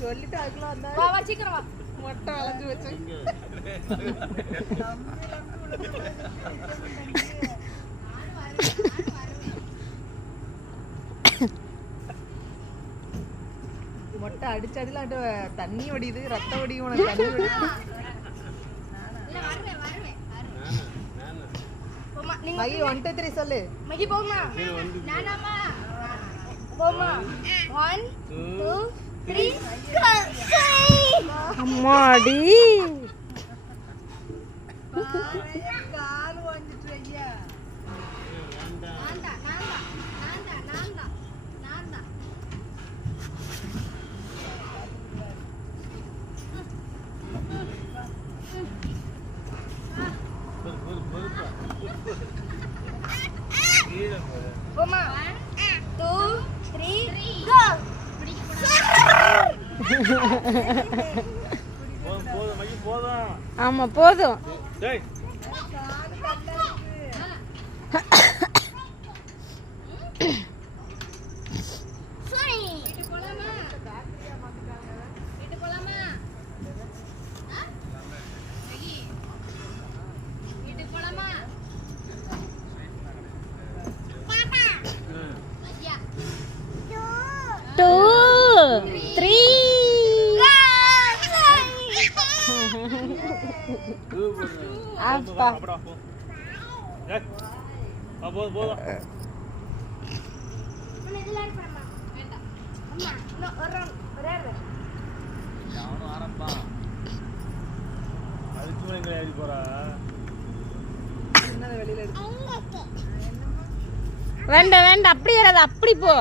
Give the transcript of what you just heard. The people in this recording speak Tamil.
சொல்லிட்டு அதுக்குள்ள சீக்கிரம் வா மொட்டை வளைஞ்சு வச்சு மொட்டை அடிச்சடில தண்ணி வடியுது ரத்தம் வடியும் உனக்கு தண்ணி வடியுது மகி 1 2 3 சொல்லு மகி போமா நானாமா போமா 1 2 3 அம்மாடி கால் வந்துட்டு ஐயா நான்தா போமா 2 3 go ஆமா போதும் வேண்டாம் வேண்டாம் அப்படி வராது அப்படி போ